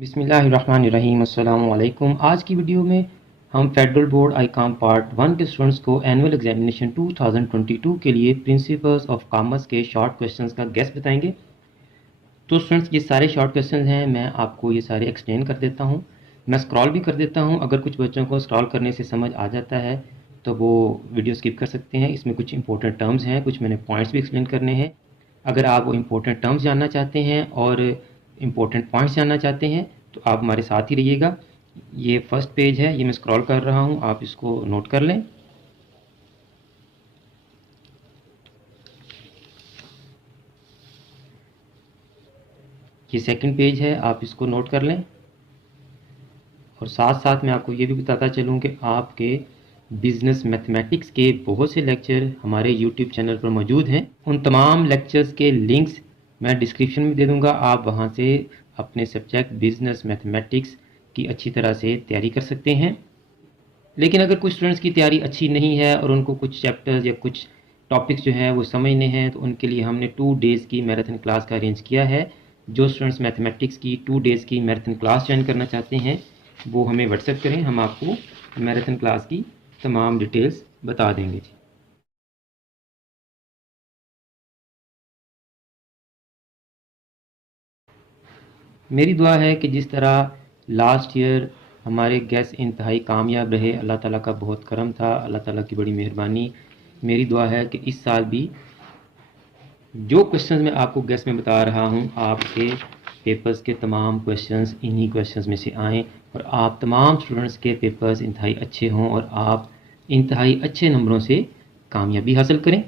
बिस्मिल्लाहिर्रहमानिर्रहीम अस्सलाम वालेकुम। आज की वीडियो में हम फेडरल बोर्ड आईकॉम पार्ट 1 के स्टूडेंट्स को एनुअल एग्जामिनेशन 2022 के लिए प्रिंसिपल्स ऑफ कॉमर्स के शॉर्ट क्वेश्चंस का गेस बताएंगे। तो स्टूडेंट्स ये सारे शॉर्ट क्वेश्चंस हैं, मैं आपको ये सारे एक्सप्लेन कर देता हूँ। मैं स्क्रॉल भी कर देता हूँ, अगर कुछ बच्चों को स्क्रॉल करने से समझ आ जाता है तो वो वीडियो स्किप कर सकते हैं। इसमें कुछ इंपॉर्टेंट टर्म्स हैं, कुछ मैंने पॉइंट्स भी एक्सप्लेन करने हैं। अगर आप वो इम्पोर्टेंट टर्म्स जानना चाहते हैं और इम्पोर्टेंट पॉइंट्स जानना चाहते हैं तो आप हमारे साथ ही रहिएगा। ये फर्स्ट पेज है, ये मैं स्क्रॉल कर रहा हूँ, आप इसको नोट कर लें। ये सेकंड पेज है, आप इसको नोट कर लें। और साथ साथ मैं आपको ये भी बताता चलूँ कि आपके बिजनेस मैथमेटिक्स के बहुत से लेक्चर हमारे यूट्यूब चैनल पर मौजूद हैं। उन तमाम लेक्चर्स के लिंक्स मैं डिस्क्रिप्शन में दे दूँगा, आप वहाँ से अपने सब्जेक्ट बिजनेस मैथमेटिक्स की अच्छी तरह से तैयारी कर सकते हैं। लेकिन अगर कुछ स्टूडेंट्स की तैयारी अच्छी नहीं है और उनको कुछ चैप्टर्स या कुछ टॉपिक्स जो हैं वो समझने हैं, तो उनके लिए हमने 2 डेज़ की मैराथन क्लास का अरेंज किया है। जो स्टूडेंट्स मैथमेटिक्स की 2 डेज़ की मैराथन क्लास ज्वाइन करना चाहते हैं वो हमें व्हाट्सएप करें, हम आपको मैराथन क्लास की तमाम डिटेल्स बता देंगे जी। मेरी दुआ है कि जिस तरह लास्ट ईयर हमारे गेस्ट इंतहाई कामयाब रहे, अल्लाह ताला का बहुत करम था, अल्लाह ताला की बड़ी मेहरबानी। मेरी दुआ है कि इस साल भी जो क्वेश्चंस मैं आपको गेस्ट में बता रहा हूं, आपके पेपर्स के तमाम क्वेश्चंस इन्हीं क्वेश्चंस में से आएँ और आप तमाम स्टूडेंट्स के पेपर्स इंतहाई अच्छे हों और आप इंतहाई अच्छे नंबरों से कामयाबी हासिल करें।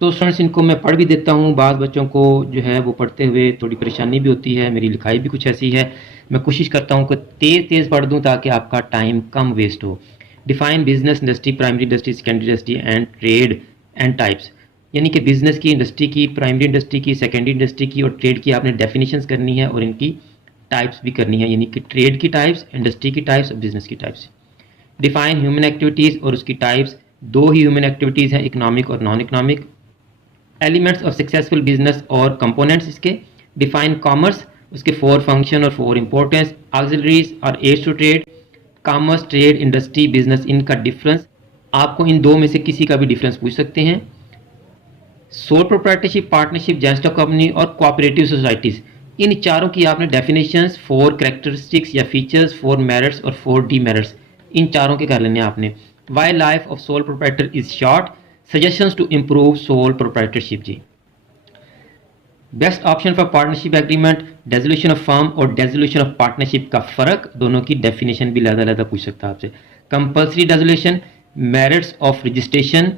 तो स्टूडेंट्स इनको मैं पढ़ भी देता हूँ। बाद बच्चों को जो है वो पढ़ते हुए थोड़ी परेशानी भी होती है, मेरी लिखाई भी कुछ ऐसी है। मैं कोशिश करता हूँ कि तेज़ तेज़ पढ़ दूँ ताकि आपका टाइम कम वेस्ट हो। Define business industry, primary industry, secondary industry and trade and types. यानी कि बिजनेस की, इंडस्ट्री की, प्राइमरी इंडस्ट्री की, सेकेंडरी इंडस्ट्री की और ट्रेड की आपने डेफिनेशंस करनी है और इनकी टाइप्स भी करनी है, यानी कि ट्रेड की टाइप्स, इंडस्ट्री की टाइप्स और बिजनेस की टाइप्स। डिफाइन ह्यूमन एक्टिविटीज़ और उसकी टाइप्स। 2 ही ह्यूमन एक्टिविटीज़ हैं, इकोनॉमिक और non economic. Elements of successful business और कंपोनेंट्स इसके। डिफाइन कॉमर्स, उसके 4 फंक्शन और 4 इंपॉर्टेंस। ऑक्सिलरीज और aids to trade. Commerce, trade, industry, business, इनका डिफरेंस। आपको इन 2 में से किसी का भी डिफरेंस पूछ सकते हैं। Sole proprietorship, partnership, joint stock company और कोऑपरेटिव सोसाइटीज, इन चारों की आपने डेफिनेशंस, 4 कैरेक्टरिस्टिक्स या फीचर्स, 4 मेरिट्स और 4 डीमेरिट्स, इन चारों के कर लेने आपने। Why life of sole proprietor is short, suggestions to improve sole proprietorship जी। Best option for partnership agreement, dissolution of firm और डेजोल्यूशन ऑफ पार्टनरशिप का फर्क, दोनों की डेफिनेशन भी अलग-अलग पूछ सकता है आपसे। Compulsory dissolution, merits of registration,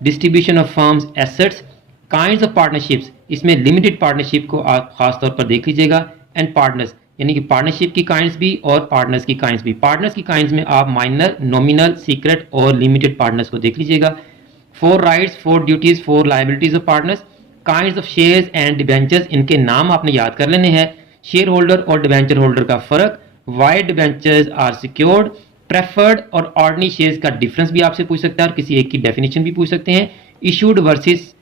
distribution of firms assets, kinds of partnerships, इसमें लिमिटेड पार्टनरशिप को आप खास तौर पर देख लीजिएगा। एंड पार्टनर्स, यानी कि पार्टनरशिप की काइंड्स भी और पार्टनर्स की काइंड्स भी। पार्टनर्स की काइंड्स में आप माइनर, नॉमिनल, सीक्रेट और लिमिटेड पार्टनर्स को देख लीजिएगा। 4 rights, 4 duties, 4 liabilities of partners. Kinds of shares and debentures, इनके नाम आपने याद कर लेने हैं। शेयर होल्डर और डिबेंचर होल्डर का फर्क। Why debentures are secured, preferred और ऑर्डिनरी शेयर्स का डिफरेंस भी आपसे पूछ सकता है और किसी एक की डेफिनेशन भी पूछ सकते हैं। इशूड वर्सेस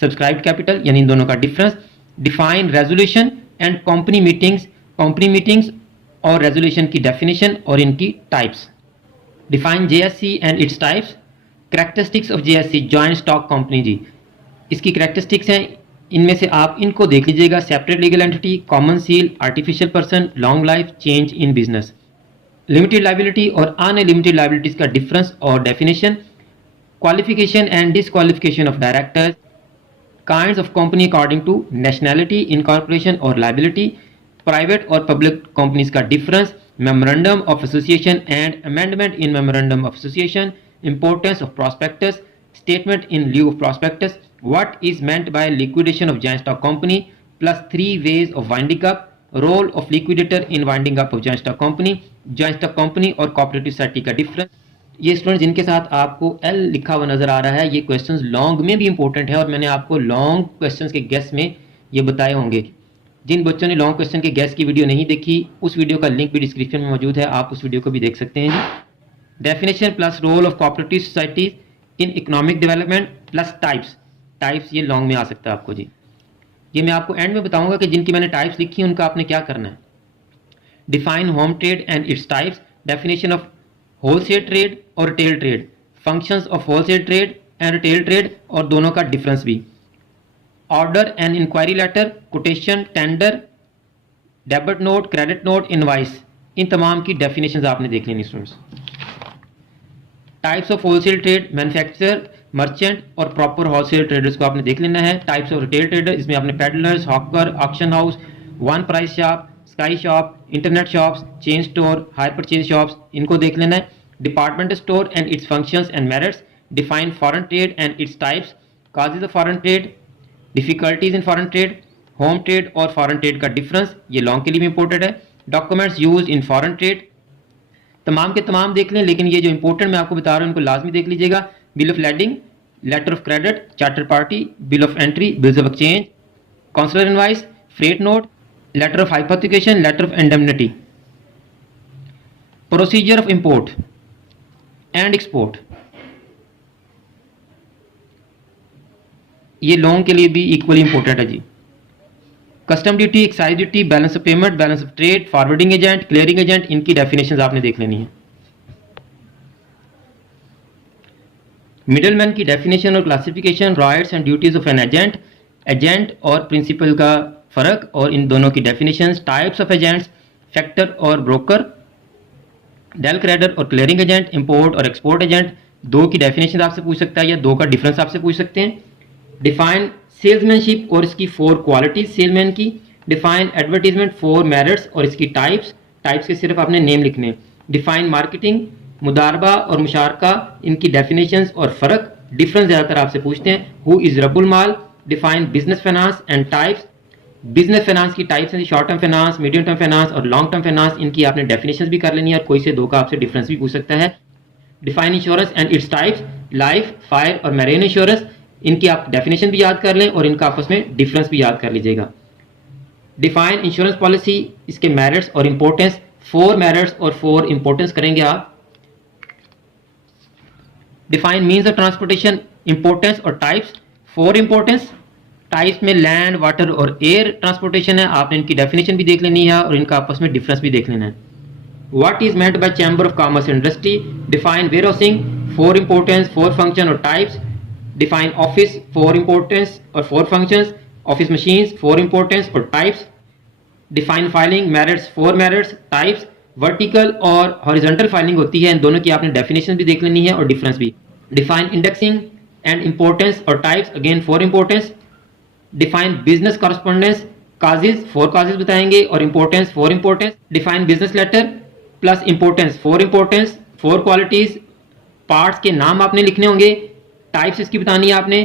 सब्सक्राइब्ड कैपिटल, यानी इन दोनों का difference. Define resolution and company meetings और रेजोल्यूशन की डेफिनेशन और इनकी types. Define JSC and its types. Characteristics of JSC, joint stock company जी, इसकी कैरेक्टरिस्टिक्स हैं, इनमें से आप इनको देख लीजिएगा। Separate legal entity, common seal, artificial person, long life, change in business. Limited liability और अनलिमिटेड लाइबिलिटीज का डिफरेंस और definition. Qualification and disqualification of directors. Kinds of company according to nationality, incorporation और लाइबिलिटी। प्राइवेट और public companies का difference. Memorandum of association and amendment in memorandum of association. Importance of prospectus, statement in lieu of prospectus, what is meant by liquidation of joint stock company, plus 3 ways of winding up, role of liquidator in winding up of joint stock company और cooperative society का difference. ये students जिनके साथ आपको L लिखा हुआ नजर आ रहा है, ये क्वेश्चंस लॉन्ग में भी इंपॉर्टेंट है और मैंने आपको लॉन्ग क्वेश्चंस के गेस में ये बताए होंगे। जिन बच्चों ने लॉन्ग क्वेश्चन के गेस की वीडियो नहीं देखी, उस वीडियो का लिंक भी डिस्क्रिप्शन में मौजूद है, आप उस वीडियो को भी देख सकते हैं। Definition plus role of cooperative societies in economic development plus types ये लॉन्ग में आ सकता है आपको जी। ये मैं आपको एंड में बताऊंगा कि जिनकी मैंने टाइप्स लिखी हैं उनका आपने क्या करना है। Define home trade and its types, definition of wholesale trade और retail trade, functions of wholesale trade and retail trade और दोनों का डिफरेंस भी, order and inquiry letter, quotation, tender, debit note, credit note, invoice, इन तमाम की definition आपने देख लेनी students. Types of wholesale trade, manufacturer, merchant और प्रॉपर होलसेल ट्रेडर्स को आपने देख लेना है। टाइप्स ऑफ रिटेल ट्रेडर, इसमें आपने peddlers, hawker, auction house, one price shop, sky shop, internet shops, chain store, hire purchase shops, इनको देख लेना है। Departmental store and it's functions and merits, define foreign trade and its types, causes of foreign trade, difficulties in foreign trade, home trade और foreign trade का difference, ये long के लिए भी इंपॉर्टेंट है। Documents use in foreign trade, तमाम के तमाम देख लें, लेकिन ये जो इंपॉर्टेंट मैं आपको बता रहा हूं उनको लाजमी देख लीजिएगा। Bill of lading, letter of credit, charter party, bill of entry, bills of exchange, consular invoice, freight note, letter of hypothecation, letter of indemnity, procedure of import and export, ये लोन के लिए भी इक्वली इंपॉर्टेंट है जी। Custom duty, excise duty, balance of payment, balance of trade, forwarding agent, clearing agent, इनकी definitions आपने देख लेनी है। मिडलमैन की डेफिनेशन और classification, rights and duties of an agent, agent और प्रिंसिपल का फर्क और इन दोनों की definitions, types of agents, factor और ब्रोकर, डेल क्रेडर और क्लियरिंग एजेंट, इंपोर्ट और एक्सपोर्ट एजेंट, दो की डेफिनेशन आपसे पूछ सकता है या दो का डिफरेंस आपसे पूछ सकते हैं। डिफाइन सेल्समैनशिप और इसकी 4 क्वालिटीज सेलमैन की, डिफाइन एडवर्टीजमेंट 4 मेरिट्स और इसकी टाइप्स, टाइप्स के सिर्फ आपने नेम लिखने। डिफाइन मार्केटिंग, मुदारबा और मुशारका, इनकी डेफिनेशंस और फ़र्क, डिफरेंस ज़्यादातर आपसे पूछते हैं। हु इज़ रब्बुल माल, define business finance and types, business finance की टाइप्स हैं short term finance, medium term finance और लॉन्ग टर्म फाइनेंस, इनकी आपने डेफिनेशंस भी कर लेनी है और कोई से दो का आपसे डिफरेंस भी पूछ सकता है। Define insurance and its types, life, fire और मैरीन इंश्योरेंस, इनकी आप डेफिनेशन भी याद कर लें और इनका आपस में डिफरेंस भी याद कर लीजिएगा। डिफाइन इंश्योरेंस पॉलिसी, इसके मेरिट्स और इंपॉर्टेंस, 4 मेरिट्स और 4 इंपॉर्टेंस करेंगे आप। Define means of transportation, importance और टाइप्स, 4 इंपॉर्टेंस, टाइप्स में लैंड, वाटर और एयर ट्रांसपोर्टेशन है, आपने इनकी डेफिनेशन भी देख लेनी है और इनका आपस में डिफरेंस भी देख लेना है। What is meant by chamber of commerce industry, define warehousing, 4 importance, 4 function और टाइप्स। डिफाइन ऑफिस, 4 इंपॉर्टेंस और 4 फंक्शंस, ऑफिस मशीन्स, 4 इंपॉर्टेंस और types. Define filing, merits, 4 merits, types. Vertical और हॉरिजॉन्टल फाइलिंग होती है, इन दोनों की आपने डेफिनेशन भी देख लेनी है और डिफरेंस भी। डिफाइन इंडेक्सिंग एंड इंपॉर्टेंस और types, again 4 importance. Define business correspondence, causes 4 causes बताएंगे और importance 4 importance. Define business letter plus importance 4 importance, 4 qualities, parts के नाम आपने लिखने होंगे, टाइप्स इसकी बतानी है आपने।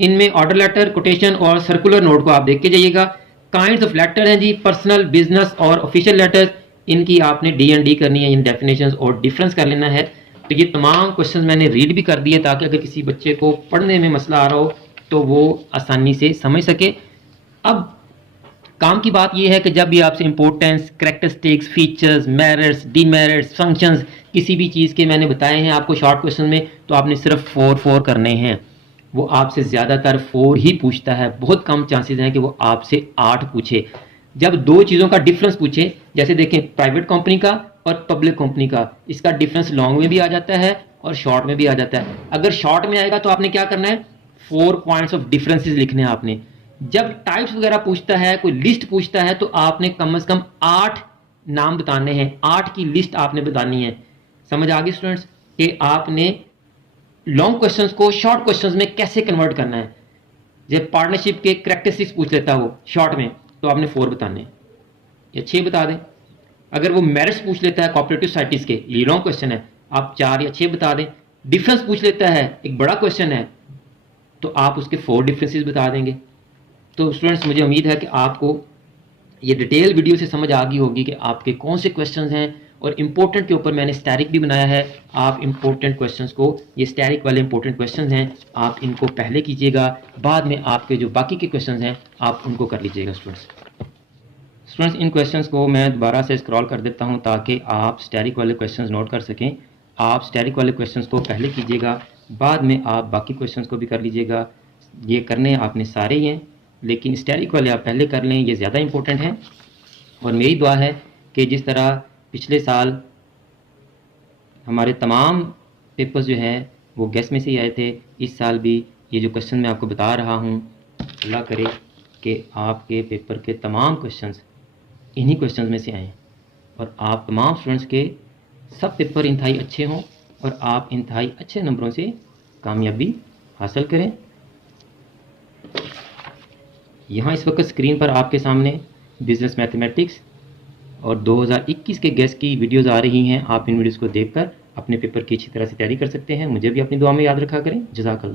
इनमें ऑर्डर लेटर, कोटेशन और सर्कुलर नोट को आप देख के जाइएगा। काइंड्स ऑफ लेटर हैं जी, पर्सनल, बिजनेस और ऑफिशियल लेटर्स, इनकी आपने D&D करनी है, इन डेफिनेशंस और डिफरेंस कर लेना है। तो ये तमाम क्वेश्चन मैंने रीड भी कर दिए ताकि अगर किसी बच्चे को पढ़ने में मसला आ रहा हो तो वो आसानी से समझ सके। अब काम की बात यह है कि जब भी आपसे importance, characteristics, features, merits, demerits, functions किसी भी चीज़ के मैंने बताए हैं आपको शॉर्ट क्वेश्चन में, तो आपने सिर्फ 4 करने हैं। वो आपसे ज़्यादातर 4 ही पूछता है, बहुत कम चांसेस हैं कि वो आपसे 8 पूछे। जब 2 चीज़ों का डिफरेंस पूछे, जैसे देखें प्राइवेट कंपनी का और पब्लिक कंपनी का, इसका डिफरेंस लॉन्ग में भी आ जाता है और शॉर्ट में भी आ जाता है। अगर शॉर्ट में आएगा तो आपने क्या करना है, 4 पॉइंट्स ऑफ डिफरेंसेस लिखने हैं आपने। जब टाइप्स वगैरह पूछता है, कोई लिस्ट पूछता है, तो आपने कम से कम 8 नाम बताने हैं, 8 की लिस्ट आपने बतानी है। समझ आ गई स्टूडेंट्स कि आपने लॉन्ग क्वेश्चंस को शॉर्ट क्वेश्चंस में कैसे कन्वर्ट करना है। जब पार्टनरशिप के कैरेक्टरिस्टिक्स पूछ लेता है वो शॉर्ट में, तो आपने 4 बताने हैं या 6 बता दें। अगर वो मेरिट्स पूछ लेता है कोऑपरेटिव सोसाइटीज के, ये लॉन्ग क्वेश्चन है, आप 4 या 6 बता दें। डिफरेंस पूछ लेता है, एक बड़ा क्वेश्चन है, तो आप उसके 4 डिफरेंसेस बता देंगे। तो स्टूडेंट्स मुझे उम्मीद है कि आपको ये डिटेल वीडियो से समझ आ गई होगी कि आपके कौन से क्वेश्चंस हैं, और इम्पोर्टेंट के ऊपर मैंने स्टैरिक भी बनाया है। आप इम्पोर्टेंट क्वेश्चंस को, ये स्टैरिक वाले इम्पोर्टेंट क्वेश्चंस हैं, आप इनको पहले कीजिएगा, बाद में आपके जो बाकी के क्वेश्चंस हैं आप उनको कर लीजिएगा। स्टूडेंट्स इन क्वेश्चंस को मैं दोबारा से स्क्रॉल कर देता हूं ताकि आप स्टैरिक वाले क्वेश्चंस नोट कर सकें। आप स्टैरिक वाले क्वेश्चंस को पहले कीजिएगा, बाद में आप बाकी क्वेश्चंस को भी कर लीजिएगा। ये करने आपने सारे ही हैं, लेकिन स्टैटिक वाले आप पहले कर लें, ये ज़्यादा इम्पोर्टेंट है। और मेरी दुआ है कि जिस तरह पिछले साल हमारे तमाम पेपर्स जो हैं वो गैस में से ही आए थे, इस साल भी ये जो क्वेश्चन मैं आपको बता रहा हूँ, अल्लाह करे कि आपके पेपर के तमाम क्वेश्चंस इन्हीं क्वेश्चंस में से आएँ और आप तमाम स्टूडेंट्स के सब पेपर इंतहाई अच्छे हों और आप इंतहाई अच्छे नंबरों से कामयाबी हासिल करें। यहाँ इस वक्त स्क्रीन पर आपके सामने बिज़नेस मैथमेटिक्स और 2021 के गैस की वीडियोज़ आ रही हैं। आप इन वीडियोज़ को देखकर अपने पेपर की अच्छी तरह से तैयारी कर सकते हैं। मुझे भी अपनी दुआ में याद रखा करें। जज़ाकल्लाह।